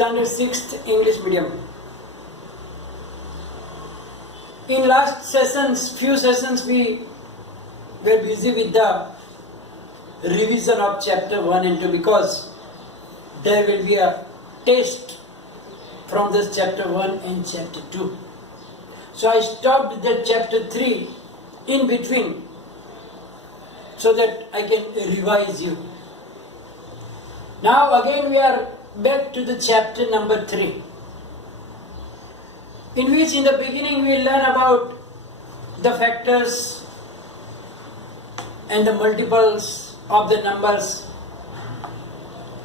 standard 6th English medium. In last few sessions we were busy with the revision of chapter 1 and 2 because there will be a test from this chapter 1 and chapter 2. So I stopped with the chapter 3 in between so that I can revise you. Now again we are back to the chapter number 3, in which in the beginning we learn about the factors and the multiples of the numbers,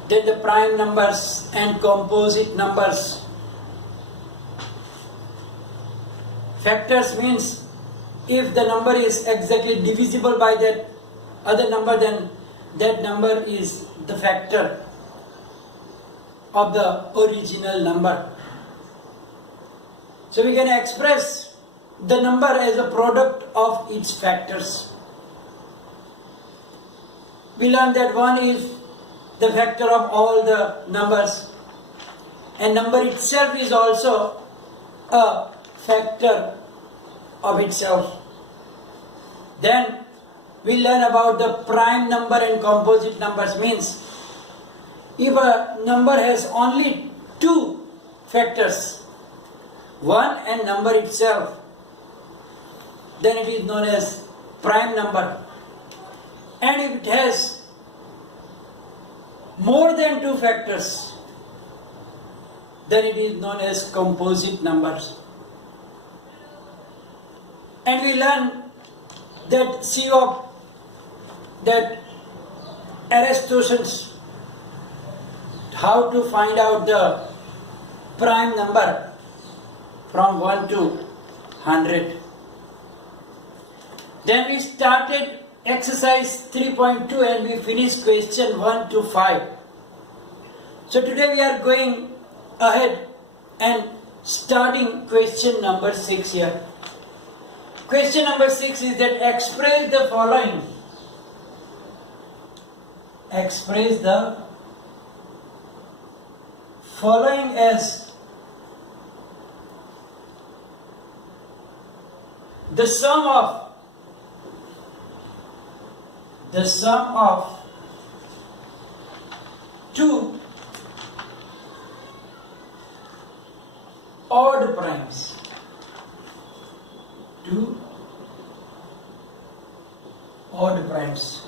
then the prime numbers and composite numbers. Factors means if the number is exactly divisible by that other number, then that number is the factor of the original number. So we can express the number as a product of its factors. We learned that 1 is the factor of all the numbers, and number itself is also a factor of itself. Then we learn about the prime number and composite numbers, means if a number has only 2 factors, 1 and number itself, then it is known as prime number. And if it has more than 2 factors, then it is known as composite numbers. And we learn that that Aristotle's how to find out the prime number from 1 to 100. Then we started exercise 3.2 and we finished question 1 to 5. So today we are going ahead and starting question number 6 here. Question number 6 is that express the following. Express the following as the sum of two odd primes. Two odd primes.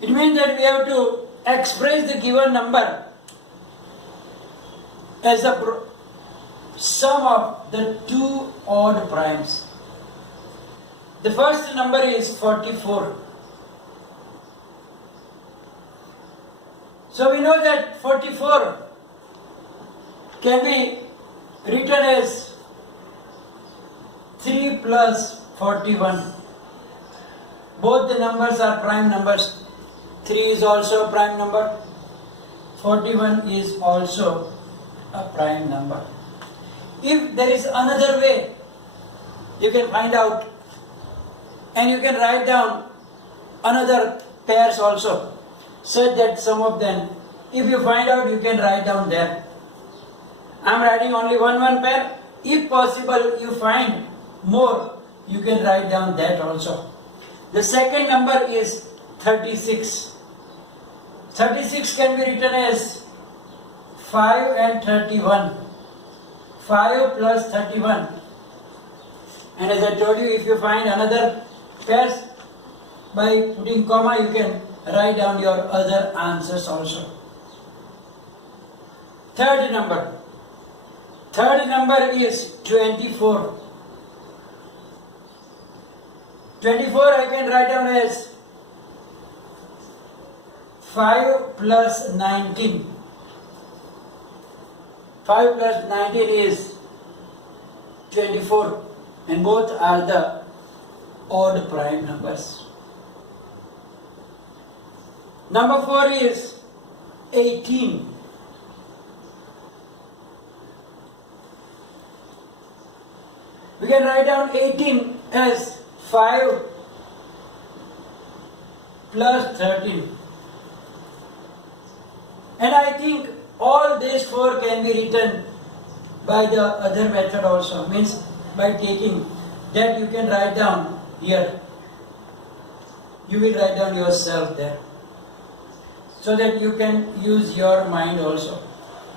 It means that we have to express the given number as a sum of the 2 odd primes. The first number is 44. So we know that 44 can be written as 3 plus 41. Both the numbers are prime numbers. 3 is also a prime number. 41 is also a prime number. If there is another way, you can find out and you can write down another pairs also, such that some of them, if you find out, you can write down there. I am writing only one pair. If possible you find more, you can write down that also. The second number is 36. 36 can be written as 5 and 31. 5 plus 31. And as I told you, if you find another pairs, by putting comma you can write down your other answers also. Third number is 24. 24 I can write down as 5 plus 19. 5 plus 19 is 24, and both are the odd prime numbers. Number 4 is 18. We can write down 18 as 5 plus 13. And I think all these four can be written by the other method also, means by taking that you can write down here. You will write down yourself there, so that you can use your mind also.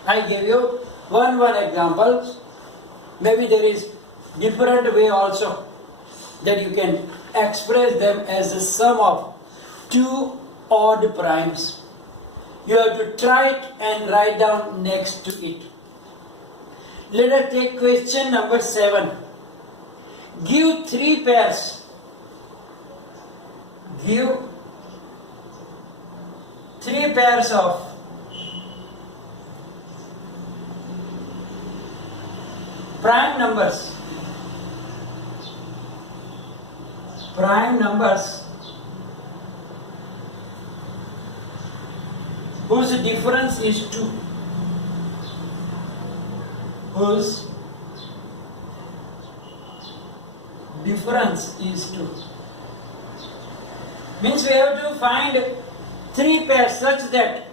I gave you one example. Maybe there is different way also that you can express them as a sum of two odd primes. You have to try it and write down next to it. Let us take question number 7. Give 3 pairs. Give 3 pairs of prime numbers. Prime numbers whose difference is 2. Whose difference is 2. Means we have to find 3 pairs such that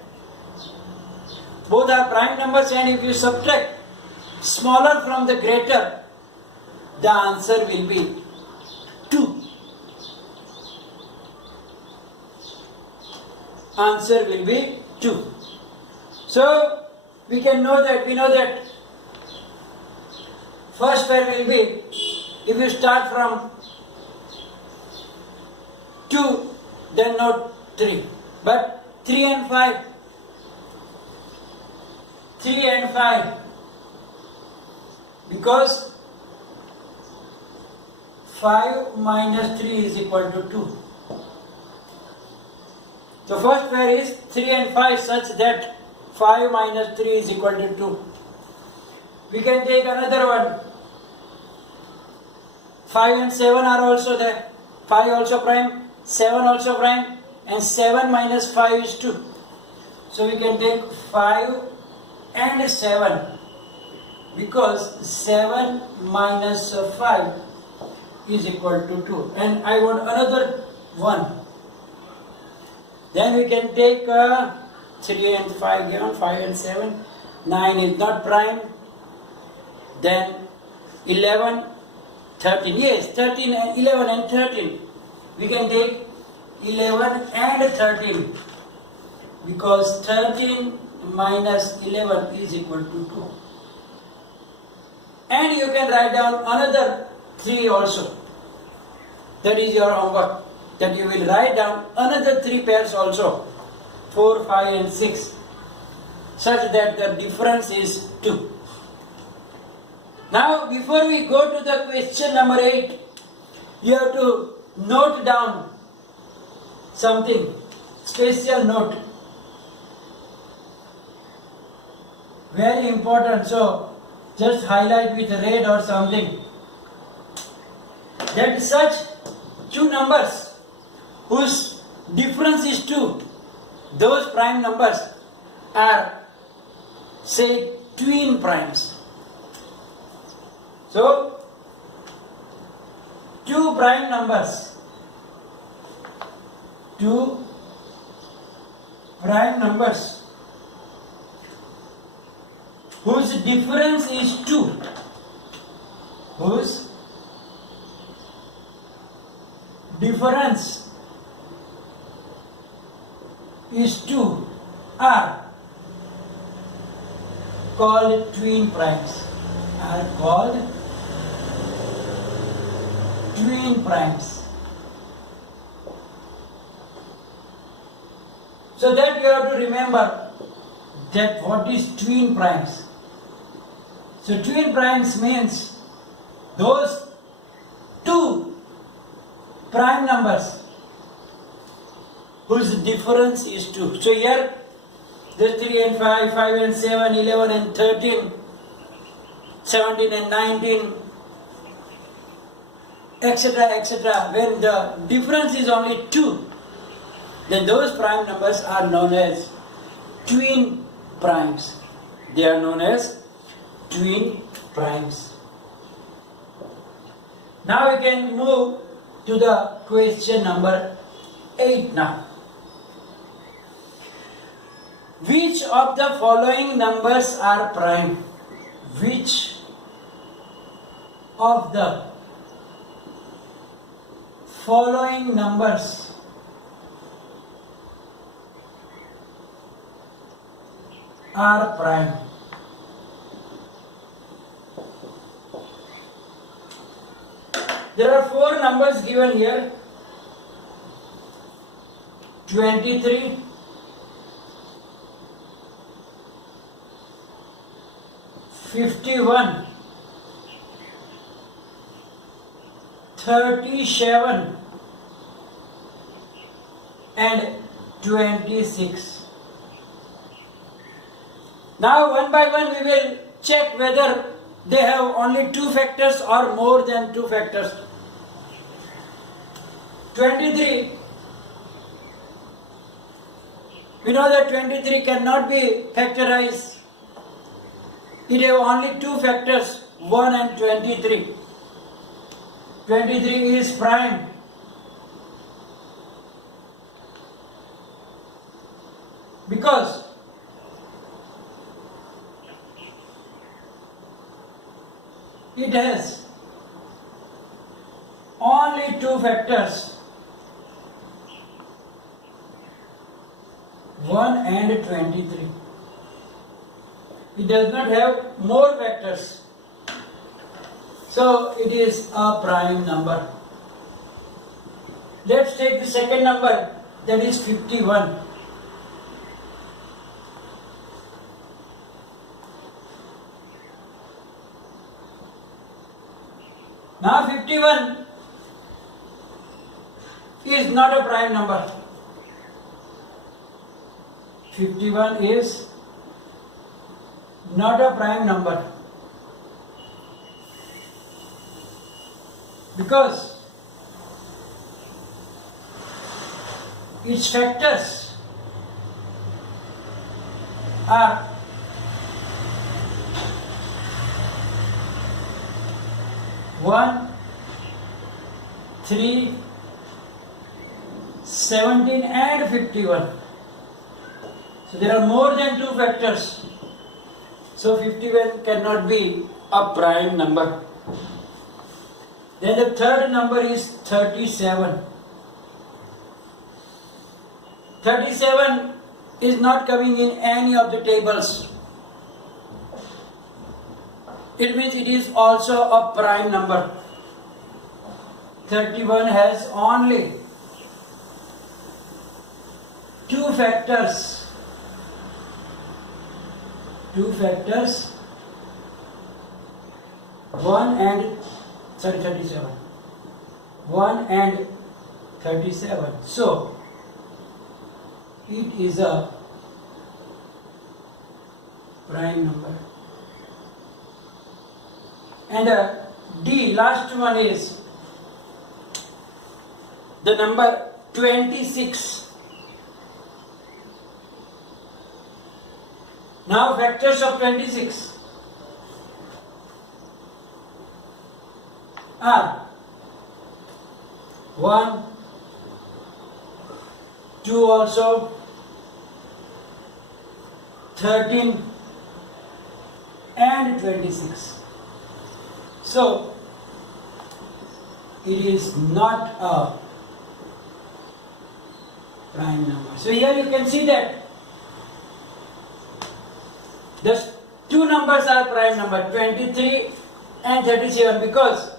both are prime numbers, and if you subtract smaller from the greater, the answer will be 2. Answer will be 2. So we know that first pair will be, if you start from 2, then not 3, but 3 and 5. 3 and 5, because 5 minus 3 is equal to 2. The first pair is 3 and 5 such that 5 minus 3 is equal to 2. We can take another one. 5 and 7 are also there. 5 also prime, 7 also prime, and 7 minus 5 is 2. So we can take 5 and 7, because 7 minus 5 is equal to 2. And I want another one. Then we can take 3 and 5 given, 5 and 7. 9 is not prime. Then 11, 13. Yes, 13 and 11 and 13. We can take 11 and 13, because 13 minus 11 is equal to 2. And you can write down another 3 also. That is your homework. That you will write down another 3 pairs also, 4, 5 and 6, such that the difference is 2. Now before we go to the question number 8, you have to note down something, special note, very important. So just highlight with red or something, that such two numbers whose difference is 2, those prime numbers are, say, twin primes. So, 2 prime numbers, 2 prime numbers whose difference is 2, whose difference is 2 are called twin primes. Are called twin primes. So that you have to remember that what is twin primes. So twin primes means those 2 prime numbers whose difference is 2. So here, the 3 and 5, 5 and 7, 11 and 13, 17 and 19, etc., etc. When the difference is only 2, then those prime numbers are known as twin primes. They are known as twin primes. Now we can move to the question number 8 now. Which of the following numbers are prime? Which of the following numbers are prime? There are four numbers given here: 23, 51, 37 and 26. Now one by one we will check whether they have only two factors or more than two factors. 23, we know that 23 cannot be factorized. It have only two factors, 1 and 23. 23 is prime. Because it has only two factors, 1 and 23. It does not have more factors. So it is a prime number. Let's take the second number, that is 51. Now 51 is not a prime number. 51 is not a prime number because its factors are 1, 3, 17 and 51. So there are more than two factors. So 51 cannot be a prime number. Then the third number is 37. 37 is not coming in any of the tables. It means it is also a prime number. 31 has only two factors. 37. 1 and 37. So it is a prime number. And D, last one is the number 26. Now factors of 26 are 1, 2 also, 13 and 26. So it is not a prime number. So here you can see that the two numbers are prime number, 23 and 37, because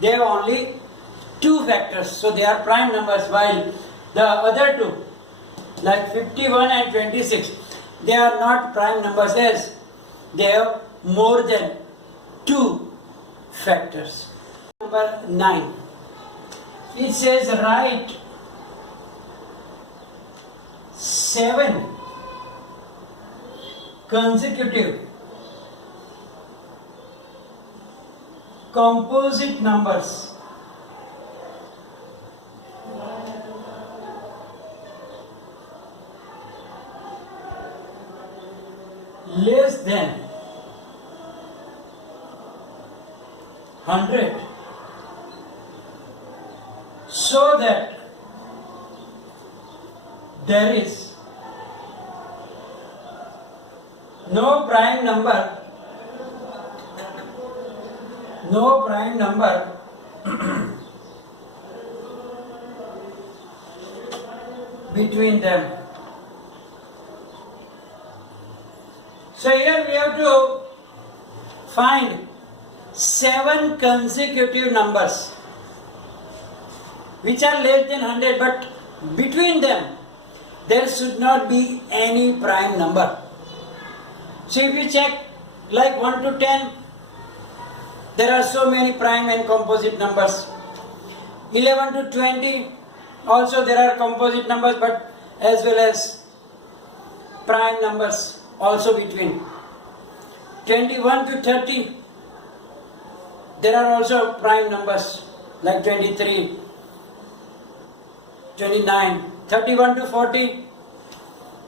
they have only two factors. So they are prime numbers, while the other two, like 51 and 26, they are not prime numbers as they have more than two factors. Number 9. It says write 7 consecutive composite numbers less than 100 so that there is no prime number between them. So here we have to find 7 consecutive numbers which are less than 100, but between them there should not be any prime number. So if you check like 1 to 10, there are so many prime and composite numbers. 11 to 20, also there are composite numbers, but as well as prime numbers also between. 21 to 30, there are also prime numbers like 23, 29, 31 to 40,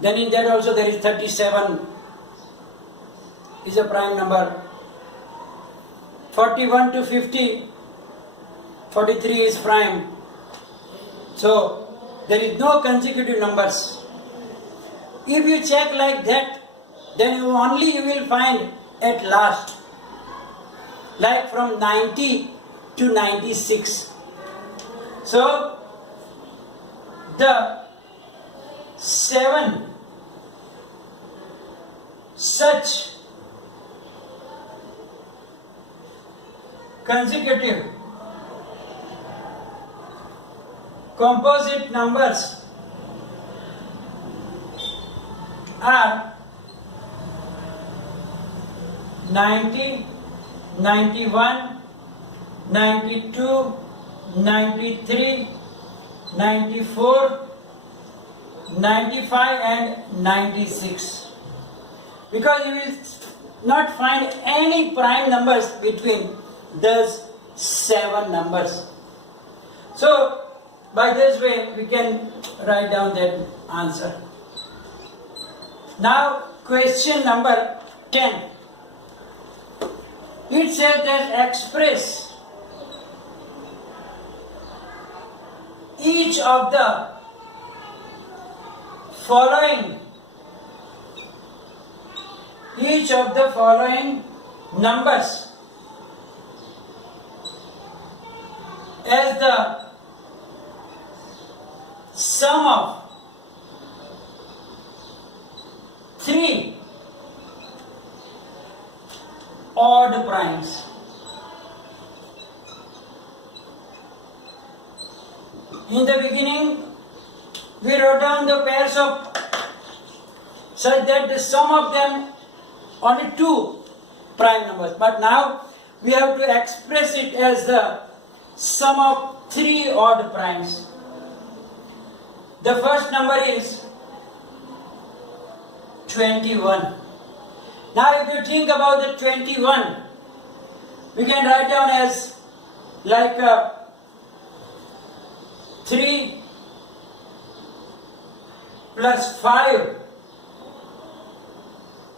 then in that also there is 37 is a prime number. 41 to 50, 43 is prime. So there is no consecutive numbers. If you check like that, then you will find at last like from 90 to 96. So the 7 such consecutive composite numbers are 90, 91, 92, 93, 94, 95 and 96. Because you will not find any prime numbers between those 7 numbers. So by this way we can write down that answer. Now question number 10. It says that express each of the following numbers as the sum of 3 odd primes. In the beginning, we wrote down the pairs of such that the sum of them only 2 prime numbers. But now we have to express it as the sum of 3 odd primes. The first number is 21. Now if you think about the 21, we can write down as like 3 plus 5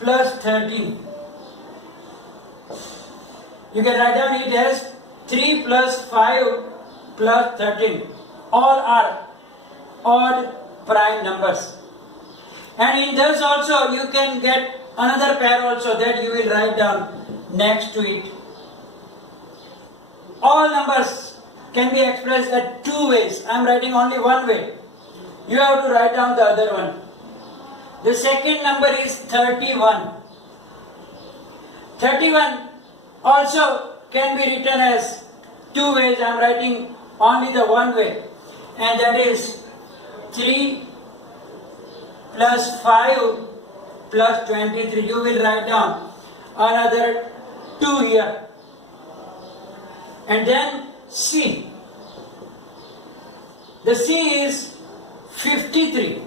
plus 13. You can write down it as 3 plus 5 plus 13. All are odd prime numbers. And in this also you can get another pair also that you will write down next to it. All numbers can be expressed at 2 ways. I am writing only one way. You have to write down the other one. The second number is 31. 31 also can be written as 2 ways. I am writing only the one way. And that is 3 plus 5 plus 23. You will write down another 2 here. And then C. The C is 53.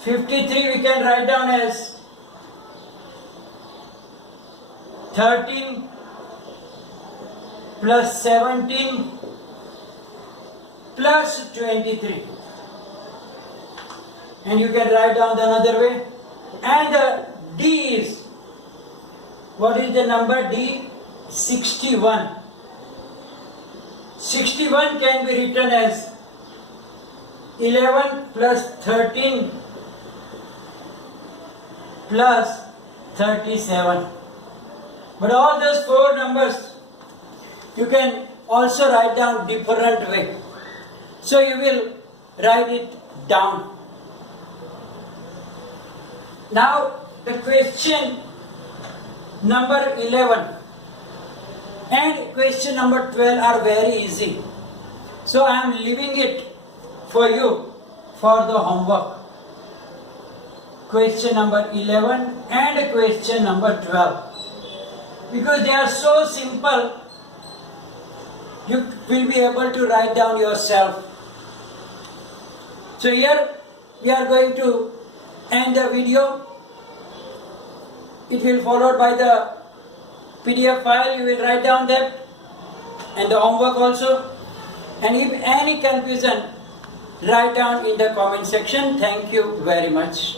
53 we can write down as 13 plus 17 plus 23. And you can write down the another way. And the D is, what is the number D? 61. 61 can be written as 11 plus 13 plus 37. But all those four numbers you can also write down different way. So you will write it down. Now the question number 11 and question number 12 are very easy. So I am leaving it for you for the homework. Question number 11 and question number 12. Because they are so simple, you will be able to write down yourself. So here we are going to end the video. It will followed by the PDF file. You will write down that and the homework also. And if any confusion, write down in the comment section. Thank you very much.